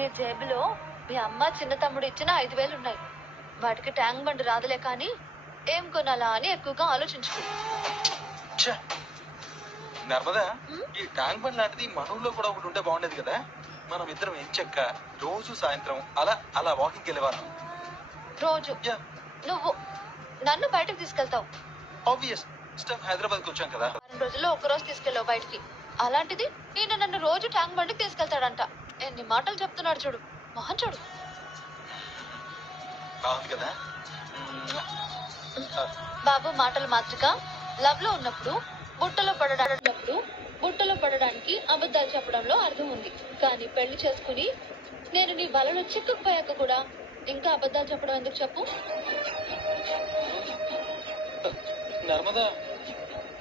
నీ జేబులో మీ అమ్మ చిన్న తమ్ముడు ఇచ్చిన 5,000 ఉన్నాయి. వాటికి ట్యాంక్ బండ్ రాదులే కానీ ఏం కొనాలా అని ఎక్కువగా ఆలోచించుకో. నర్మదా, ఈ ట్యాంక్ బండ్ లాంటిది మన ఊళ్ళో కూడా ఒకటి ఉంటే బాగుండేది కదా. మనం ఇద్దరం ఎంచక్క రోజు సాయంత్రం అలా అలా వాకింగ్ వెళ్ళేవాళ్ళం. రోజు నువ్వు నన్ను బయటకు తీసుకెళ్తావు. ఆబ్వియస్ స్టెప్ హైదరాబాద్కి వచ్చాం కదా. 2 రోజుల్లో ఒక్కరోజు తీసుకెళ్ళావు బయటికి. అలాంటిది ఈయన నన్ను రోజు ట్యాంక్ బండికి తీసుకెళ్తాడంట. ఎన్ని మాటలు చెప్తున్నాడు చూడు, మొహం చూడు. బాగుంది కదా. బాబు మాటలు మాత్రిక. లవ్ లో ఉన్నప్పుడు బుట్టలో పడడానికి అబద్ధాలు చెప్పడంలో అర్థం ఉంది. కానీ పెళ్లి చేసుకుని నేను నీ వలలో చిక్కుకుపోయాక కూడా ఇంకా అబద్ధాలు చెప్పడం ఎందుకు చెప్పు? నర్మదా,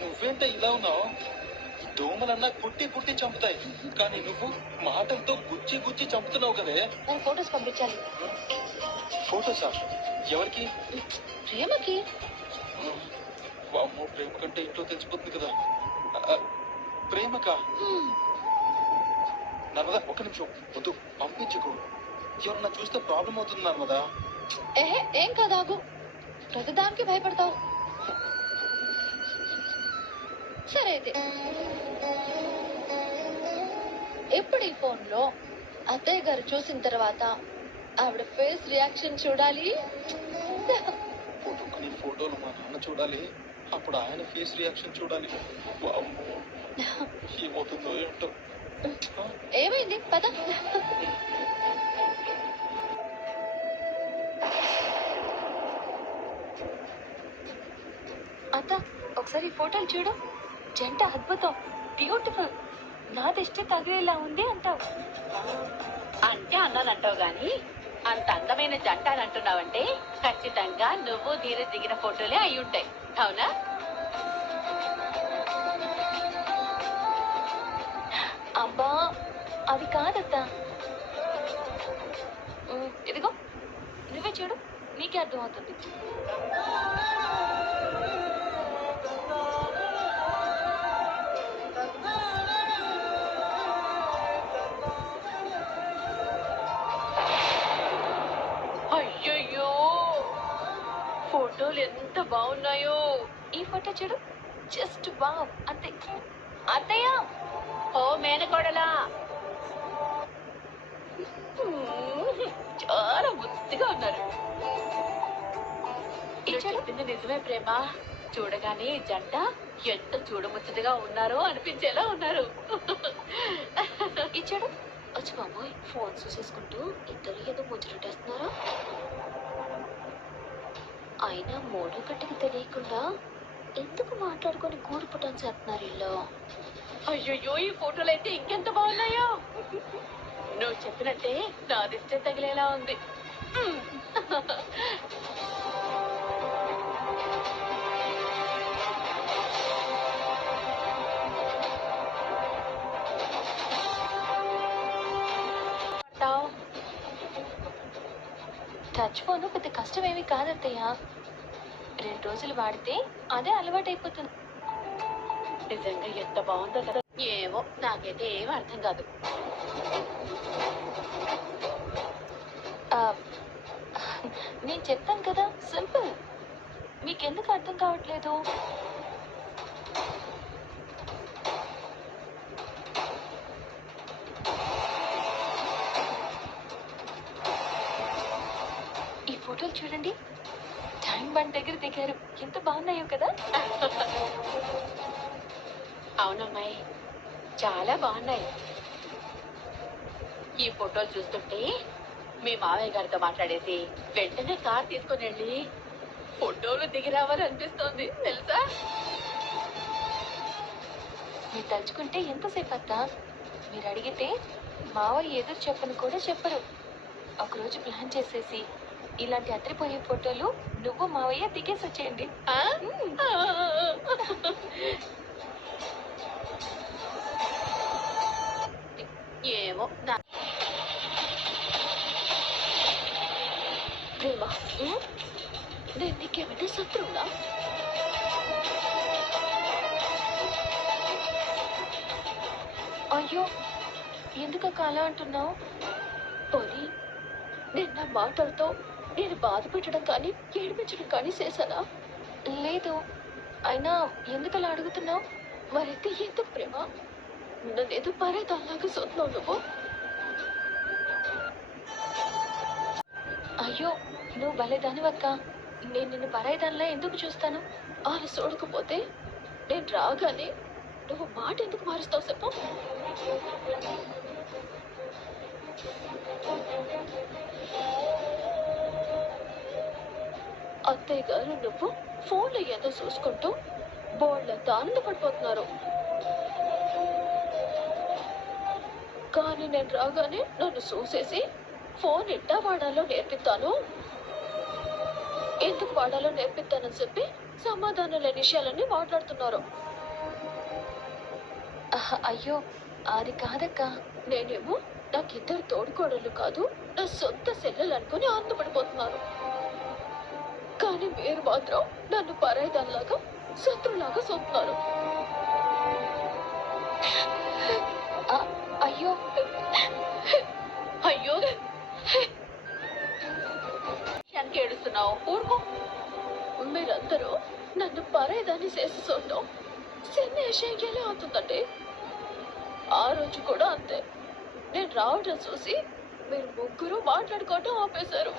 నువ్వేంటే ఇలా ఉన్నావు? దోమలన్నా కుట్టి కుట్టి చంపుతాయి, కానీ నువ్వు మాటలతో గుచ్చి గుచ్చి చంపుతున్నావు కదే. నేను ఫొటోస్ పంపించాలి. ఫోటోసా? ఎవరికి? ప్రేమకి. వామ్మో, ప్రేమ కంటే ఇంట్లో తెలిసిపోతుంది కదా. ప్రేమకా? నర్మదా ఒక్క నిమిషం, వద్దు పంపించుకో. ఎవరన్నా చూస్తే ప్రాబ్లం అవుతుంది నర్మదా. ఏహే ఏం కాదాగు, ప్రతిదానికి భయపడతావు. సరే అయితే ఇప్పుడు ఈ ఫోన్ లో అత్తయ్య గారు చూసిన తర్వాత ఆవిడ ఫేస్ రియాక్షన్ చూడాలి. ఫోటోని ఫోటోలు మా నాన్న చూడాలి, అప్పుడు ఆయన ఫేస్ రియాక్షన్ చూడాలి. వామ్మో, ఏమవుతుందో ఏంటో. ఏమైంది పద. అత్త ఒకసారి ఈ ఫోటోలు చూడు. జంట అద్భుతం, బ్యూటిఫుల్. నా దిష్టి తగిలేలా ఉంది అంటావు. అంటే అన్నానంటావు గాని అంత అందమైన జంట అని అంటున్నావంటే ఖచ్చితంగా నువ్వు ధీరజ్ దిగిన ఫోటోలే అయి ఉంటాయి. అవునా? అబ్బా అది కాదత్తా. ఇదిగో నువ్వే చూడు, నీకే అర్థమవుతుంది. అయ్యయ్యో, ఫోటోలు ఎంత బాగున్నాయో. ఈ ఫోటో చూడు, జస్ట్ వావ్ అంతే. అత్తయ్య, ఓ మేనకోడలా, చాలా ముద్దుగా ఉన్నారు. చెప్పింది నిజమే ప్రేమ. చూడగానే జంట ఎంత చూడముచ్చటగా ఉన్నారో అనిపించేలా ఉన్నారు. ఇచ్చాడు వచ్చి బాబోయ్, ఫోన్ చూసేసుకుంటూ ఇద్దరు ఏదో ముచ్చటేస్తున్నారా. అయినా మూడో గంటకి తెలియకుండా ఎందుకు మాట్లాడుకొని గూడు పుట్టని చేస్తున్నారు ఇల్లు. అయ్యయ్యో, ఈ ఫోటోలు అయితే ఇంకెంత బాగున్నాయో. నువ్వు చెప్పినట్టే నా దిష్టి తగిలేలా ఉంది. టచ్ ఫోన్ పెద్ద కష్టం ఏమీ కాదత్తయ్య. 2 రోజులు వాడితే అదే అలవాటైపోతుంది. నిజంగా ఎంత బాగుందో కదా. ఏమో నాకైతే ఏం అర్థం కాదు. నేను చెప్తాను కదా, సింపుల్. మీకెందుకు అర్థం కావట్లేదు? ఈ ఫోటోలు చూడండి, ట్యాంక్ బండ్ దగ్గర దిగారు. ఎంత బాగున్నాయో కదా. అవునమ్మాయి, చాలా బాగున్నాయి. ఈ ఫోటోలు చూస్తుంటే మీ మావయ్య గారితో మాట్లాడేసి వెంటనే కార్ తీసుకుని వెళ్ళి ఫోటోలు దిగి రావాలనిపిస్తోంది తెలుసా. మీరు తలుచుకుంటే ఎంతసేపు అత్తా? మీరు అడిగితే మావయ్య ఎదురు చెప్పను కూడా చెప్పరు. ఒకరోజు ప్లాన్ చేసేసి ఇలాంటి అత్రిపోయే ఫోటోలు నువ్వు మావయ్య దిగేసి వచ్చేయండి. ఏమో ప్రేమ, నేను నీకేమైనా శత్రువునా? అయ్యో, ఎందుకు అలా అంటున్నావు? నేను నా మాటలతో నేను బాధ పెట్టడం కానీ ఏడిపించడం కానీ చేశానా? లేదు. అయినా ఎందుకలా అడుగుతున్నావు? మరైతే ఎందుకు ప్రేమ నన్నేదో పరేదాల్లాగా చూస్తున్నావు నువ్వు? అయ్యో, నువ్వు భలేదానివక్క. నేను నిన్ను పరాయిదానిలా ఎందుకు చూస్తాను? అలా చూడకపోతే నేను రాగానే నువ్వు మాట ఎందుకు మారుస్తావు చెప్పు? అత్తయ్య గారు నువ్వు ఫోన్లో ఏదో చూసుకుంటూ బోళ్ళంతా ఆనందపడిపోతున్నారు. కానీ నేను రాగానే నన్ను చూసేసి ఫోన్ ఎట్టా వాడాలో నేర్పిస్తాను, ఎందుకు వాడాలో నేర్పిస్తానని చెప్పి సమాధానం లేని విషయాలన్నీ మాట్లాడుతున్నారు. అయ్యో, అది కాదక్క. నేనేమో నాకు ఇద్దరు తోడుకోడళ్ళు కాదు, నా సొంత సెల్లెలు అనుకుని ఆనందపడిపోతున్నాను. కానీ మీరు మాత్రం నన్ను పరాయిదానిలాగా శత్రులాగా చూస్తున్నారు. అయ్యో అయ్యో, ఎందుకు ఏడుస్తున్నావు? ఊరుకో. మీరందరూ నన్ను పరాయిదాన్ని చేసి చూడటం చిన్న విషయం ఎలా అవుతుందండి? ఆ రోజు కూడా అంతే. నేను రావడం చూసి మీరు ముగ్గురు మాట్లాడుకోవటం ఆపేశారు.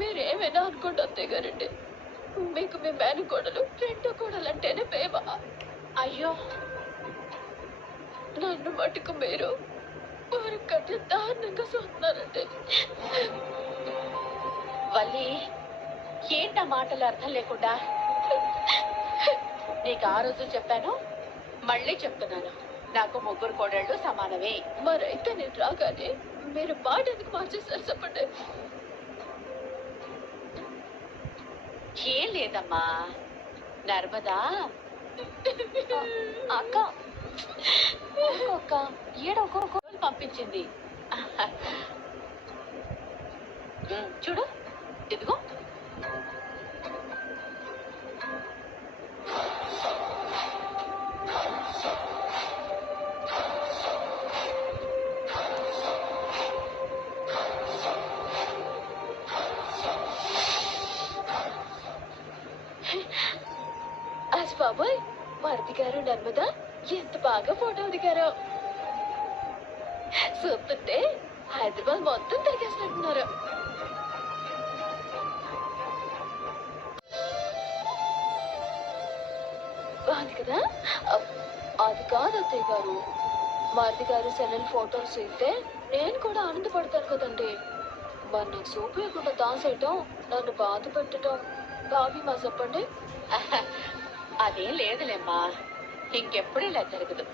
మీరేమైనా అనుకోండి అత్తయ్య గారండి, మీకు మీ మేనకోడలు రెండో కోడలు అంటేనే ప్రేమ. అయ్యో, నన్ను మటుకు మీరు వారి కంటే దారుణంగా చూస్తున్నారండి. వల్లి, ఏంటా మాటలు అర్థం లేకుండా? నీకు ఆ రోజు చెప్పాను, మళ్ళీ చెప్తున్నాను, నాకు ముగ్గురు కోడళ్ళు సమానమే. మరైతే నేను రాగానే మీరు మాట ఎందుకు మార్చేశారు చెప్పండి? ఏం లేదమ్మా, నర్మదా అక్క అక్క ఏడోకో పంపించింది. చూడు, ఇదిగో. అది బాబోయ్, మరిది గారు నర్మదా ఎంత బాగా ఫోటో దిగారో. చూస్తుంటే హైదరాబాద్ మొత్తం తిరిగేసినట్టున్నారు. అది కదా, అది కాదు అత్తయ్య గారు. మరిది గారు సెల్లెల్ ఫోటోలు చూస్తే నేను కూడా ఆనందపడతాను కదండి. మరి నాకు చూపించకుండా దాసేయటం, నన్ను బాధ పెట్టడం భావ్యమా చెప్పండి? అదేం లేదులేమ్మా, ఇంకెప్పుడు ఇలా జరగదు.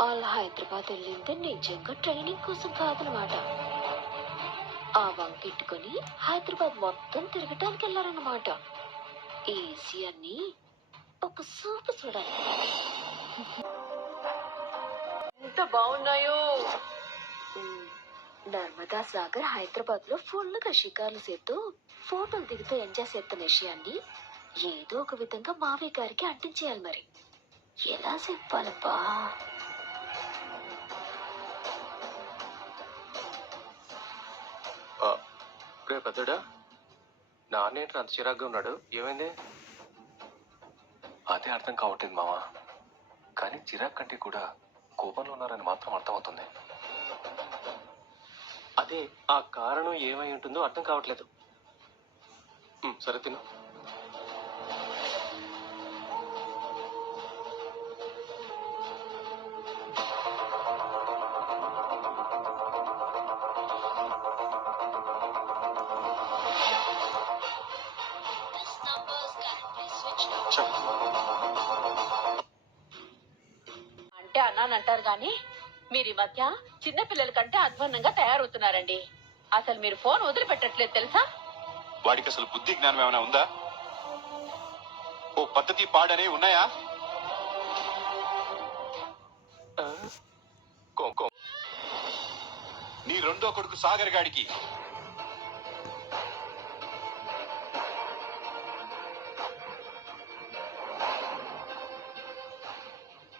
వాళ్ళు హైదరాబాద్ వెళ్ళింది నిజంగా ట్రైనింగ్ కోసం కాదనమాట. ఆ వంకెట్టుకొని హైదరాబాద్ మొత్తం తిరగటానికి వెళ్ళారన్నమాట. ఈ విషయాన్ని ఒక సూపు చూడాలి. ఎంత బాగున్నాయో. నర్మదా సాగర్ హైదరాబాద్ లో ఫుల్ గా షికార్లు చేస్తూ ఫోటోలు దిగుతూ ఎంజాయ్ చేస్తున్న విషయాన్ని ఏదో ఒక విధంగా మావయ్య గారికి అంటించేయాలి. మరి ఎలా చెప్పాలబ్బా? రే పెద్దడా, నాన్నేంటి అంత చిరాగ్గా ఉన్నాడు? ఏమైంది? అదే అర్థం కావట్లేదు మామ. కానీ చిరాగ్ కంటే కూడా కోపంలో ఉన్నారని మాత్రం అర్థమవుతుంది. అదే ఆ కారణం ఏమై ఉంటుందో అర్థం కావట్లేదు. సరే తిను. అంటే అన్నానంటారు గాని మీరు ఈ మధ్య చిన్న పిల్లల కంటే అధ్వాన్నంగా తయారవుతున్నారండి. అసలు మీరు ఫోన్ వదిలిపెట్టట్లేదు తెలుసా? వాడికి అసలు బుద్ధి జ్ఞానం ఏమైనా ఉందా? ఓ పద్ధతి పాడనే ఉన్నాయా? నీ రెండో కొడుకు సాగర్ గాడికి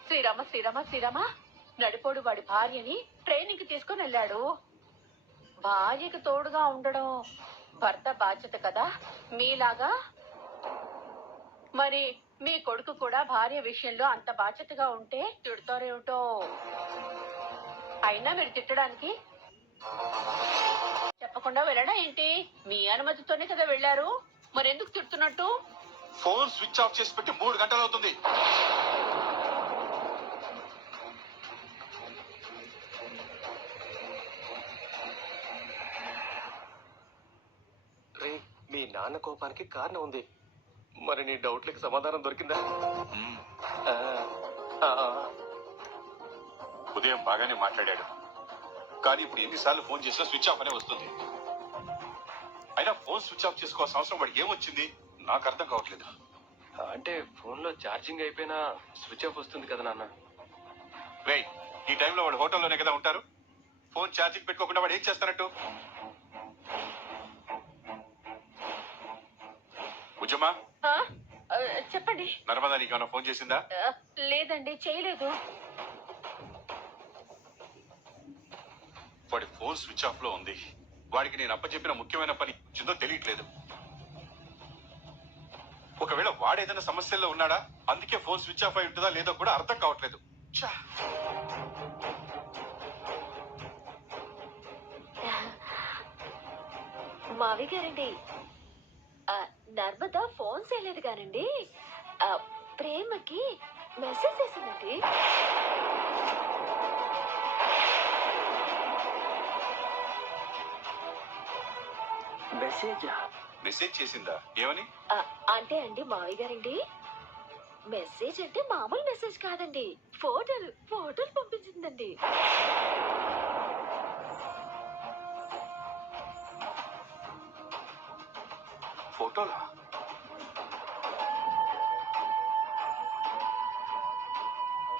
శ్రీరామ శ్రీరామ శ్రీరామ, నడిపోడు వాడి భార్యని ట్రైనింగ్ కి తీసుకుని వెళ్ళాడు. భార్యకి తోడుగా ఉండడం భర్త బాధ్యత కదా మీలాగా. మరి మీ కొడుకు కూడా భార్య విషయంలో అంత బాధ్యతగా ఉంటే తిడతారేమిటో. అయినా మీరు తిట్టడానికి చెప్పకుండా వెళ్ళడా ఏంటి? మీ అనుమతితోనే కదా వెళ్ళారు, మరెందుకు తిడుతున్నట్టు? ఫోన్ స్విచ్ ఆఫ్ చేసి పెట్టి 3 గంటలు అవుతుంది. రే, మీ నాన్న కోపానికి కారణం ఉంది. మరి నీ డౌట్లకి సమాధానం దొరికిందా? ఆ, ఆ, ఉదయం బాగానే మాట్లాడాడు, కానీ ఇప్పుడు ఎన్నిసార్లు ఫోన్ చేసినా స్విచ్ ఆఫ్ అనే వస్తుంది. అయినా ఫోన్ స్విచ్ ఆఫ్ చేసుకోవాల్సిన అవసరం వాడికి ఏమొచ్చింది నాకు అర్థం కావట్లేదు. అంటే ఫోన్లో ఛార్జింగ్ అయిపోయినా స్విచ్ ఆఫ్ వస్తుంది కదా నాన్న. రేయ్, ఈ టైంలో వాడు హోటల్లోనే కదా ఉంటారు. ఫోన్ ఛార్జింగ్ పెట్టుకోకుండా వాడు ఏం చేస్తానట్టు? ఉజమా, ఆ, ఆ, చెప్పండి. నర్మదా నీకేమైనా ఫోన్ చేసిందా? ఆ, లేదండి, చేయలేదు. వాడి ఫోన్ స్విచ్ ఆఫ్ లో ఉంది. వాడికి నేను అప్పచెప్పిన ముఖ్యమైన పని వచ్చిందో తెలియట్లేదు. ఒకవేళ వాడేదైనా సమస్యల్లో ఉన్నాడా, అందుకే ఫోన్ స్విచ్ ఆఫ్ అయి ఉంటుందా లేదో కూడా అర్థం కావట్లేదు. ఛా! మావి గారండి, నర్మద ఫోన్ చేయలేదు గారండి, ప్రేమకి మెసేజ్ చేసిందండి. మెసేజ్ చేసిందా? ఏమని? అంటే అండి మావి గారండి, మెసేజ్ అంటే మామూలు మెసేజ్ కాదండి, ఫోటోలు ఫోటోలు పంపించిందండి. ఫోటోలా?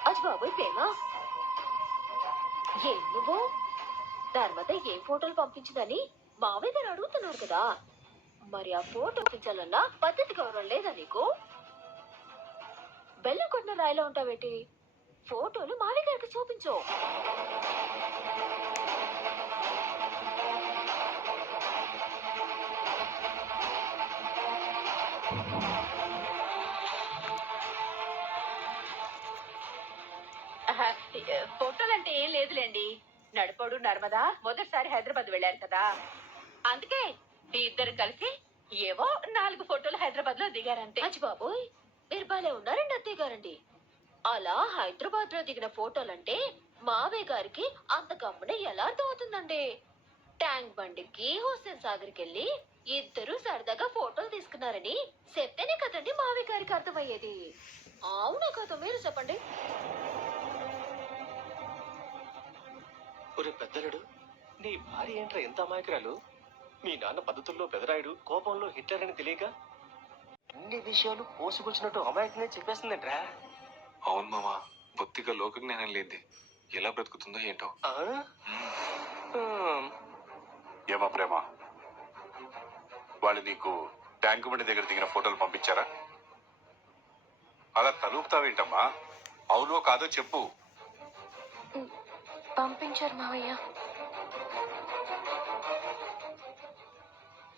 అజ్ బాబోయ్ ప్రేమ, ఏం నువ్వు నర్మద ఏ ఫోటోలు పంపించిందని మావయ్య గారు అడుగుతున్నారు కదా, మరి ఆ ఫోటో పంపించాలన్నా పద్ధతి గౌరవం లేదా నీకు? బెల్లం కొట్టిన రాయిలో ఉంటావేటి? ఫోటోలు మావయ్య గారికి చూపించు. ఫోటోలంటే ఏం లేదులేండి. నడిపోడు నర్మదా మొదటిసారి హైదరాబాద్ వెళ్ళారు కదా, అందుకే ఇద్దరు కలిసి ఏవో 4 ఫోటోలు హైదరాబాద్ లో దిగారంతే. అచ్చి బాబోయ్, మీరు బాలే ఉన్నారండి అత్తయ్య గారండి. అలా హైదరాబాద్ లో దిగిన ఫోటోలంటే మావయ్య గారికి అంత గమ్మున ఎలా అర్థమవుతుందండి? ట్యాంక్ బండికి హుస్సేన్ సాగర్కి వెళ్ళి ఇద్దరు సరదాగా ఫోటోలు తీసుకున్నారని చెప్తేనే కదండి మావయ్య గారికి అర్థమయ్యేది. అవునా కదా, మీరు చెప్పండి. ఒరే పెద్దలుడు, నీ భార్య ఏంట్రా ఎంత అమాయకురాలు? మీ నాన్న పద్ధతుల్లో పెదరాయుడు, కోపంలో హిట్లర్ అని తెలియక అన్ని విషయాలు పోసుకొచ్చినట్టు అమాయకంగా చెప్పేస్తుందంట్రా. అవును మామా, బొత్తిగా లోక జ్ఞానం లేదే, ఎలా బ్రతుకుతుందో ఏంటో. ఏమా ప్రేమ, వాళ్ళు నీకు ట్యాంకు బండి దగ్గర దిగిన ఫోటోలు పంపించారా? అలా తలుపుతావేంటమ్మా? అవునో కాదో చెప్పు. పంపించారు మావయ్య.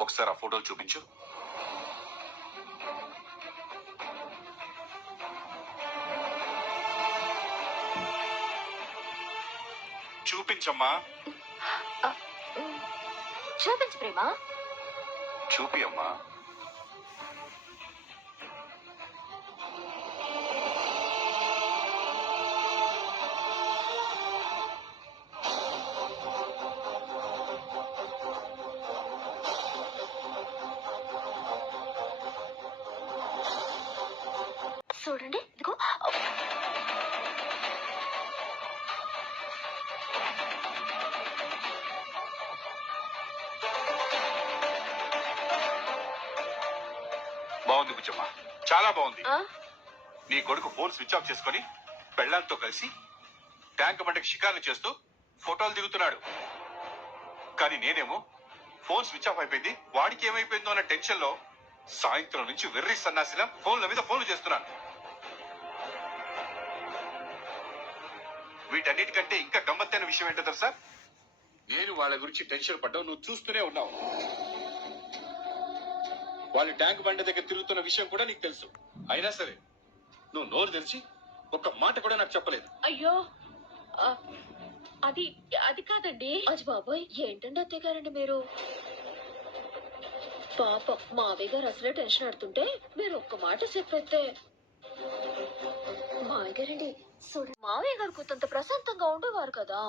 ఒకసారి ఆ ఫోటోలు చూపించు. చూపించమ్మా. చూపించు ప్రేమ. చూపి అమ్మా. చూడండి, ఇదిగో. బాగుంది బుజ్జమ్మ, చాలా బాగుంది. ఆ? నీ కొడుకు ఫోన్ స్విచ్ ఆఫ్ చేసుకుని పెళ్ళాంతో కలిసి ట్యాంక్ బండకి షికార్లు చేస్తూ ఫోటోలు దిగుతున్నాడు. కానీ నేనేమో ఫోన్ స్విచ్ ఆఫ్ అయిపోయింది, వాడికి ఏమైపోయిందో అన్న టెన్షన్ లో సాయంత్రం నుంచి వెర్రి సన్నాసిలా ఫోన్ల మీద ఫోన్లు చేస్తున్నాను. వీటన్నిటికంటే ఇంకా గమ్మత్తైన విషయం ఏంటో తెలుసా? నేను వాళ్ళ గురించి టెన్షన్ పడ్డావు, నువ్వు చూస్తూనే ఉన్నావు. వాళ్ళు ట్యాంక్ బండ దగ్గర తిరుగుతున్న విషయం కూడా నీకు తెలుసు. అయినా సరే నువ్వు నోరు తెరిచి ఒక్క మాట కూడా నాకు చెప్పలేదు. అయ్యో ఆ, అది అది కాదండి. అజ్ బాబోయ్, ఏంటండి అత్తయ్య గారండి మీరు? పాపం మావయ్య గారు అసలే టెన్షన్ ఆడుతుంటే మీరు ఒక్క మాట చెప్పేస్తే. మావయ్య గారండి చూడండి, మావయ్య గారు కొంత ప్రశాంతంగా ఉండేవారు కదా.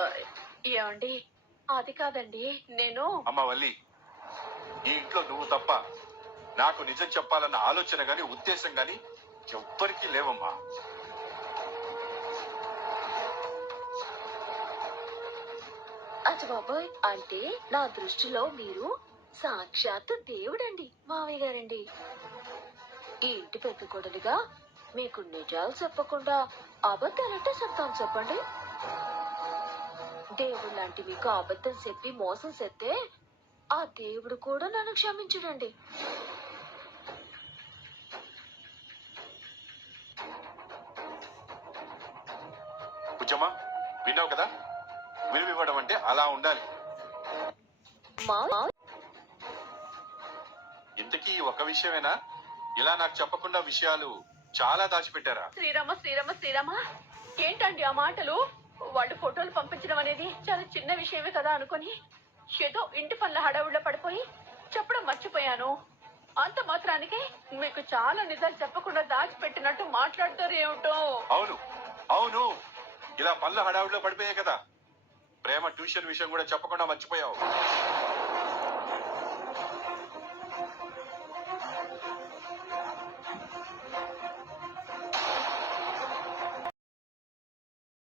ఆ, ఏమండి అది కాదండి. నేను అమ్మ వల్లి, ఈ ఇంట్లో నువ్వు తప్ప నాకు నిజం చెప్పాలన్న ఆలోచన గాని ఉద్దేశం గాని ఎవ్వరికీ లేవమ్మా. అచ్చ బాబోయ్, అంటే నా దృష్టిలో మీరు సాక్షాత్తు దేవుడండి మావయ్య గారండి. ఈ ఇంటి పెద్ద కొడలిగా మీకు నిజాలు చెప్పకుండా అబద్ధాలంటే చెప్తాను చెప్పండి. దేవుడు లాంటి మీకు అబద్ధం చెప్పి మోసం చేస్తే ఆ దేవుడు కూడా నన్ను క్షమించడండి. బుజ్జమ్మ, విన్నావు కదా, విలువ ఇవ్వడం అంటే అలా ఉండాలి. మా ఇంతకీ ఒక విషయమేనా? ఇలా నాకు చెప్పకుండా విషయాలు చాలా దాచిపెట్టారా? శ్రీరామ శ్రీరామ శ్రీరామ ఏంటండి ఆ మాటలు? వాళ్ళు ఫోటోలు పంపించడం అనేది చాలా చిన్న విషయమే కదా అనుకొని ఏదో ఇంటి పనుల హడావుడిలో పడిపోయి చెప్పడం మర్చిపోయాను. అంత మాత్రానికి మీకు చాలా నిజాలు చెప్పకుండా దాచిపెట్టినట్టు మాట్లాడతారు ఏమిటో. అవును అవును, ఇలా పళ్ళ హడావుడిలో పడిపోయాయి కదా. ప్రేమ ట్యూషన్ విషయం కూడా చెప్పకుండా మర్చిపోయావు.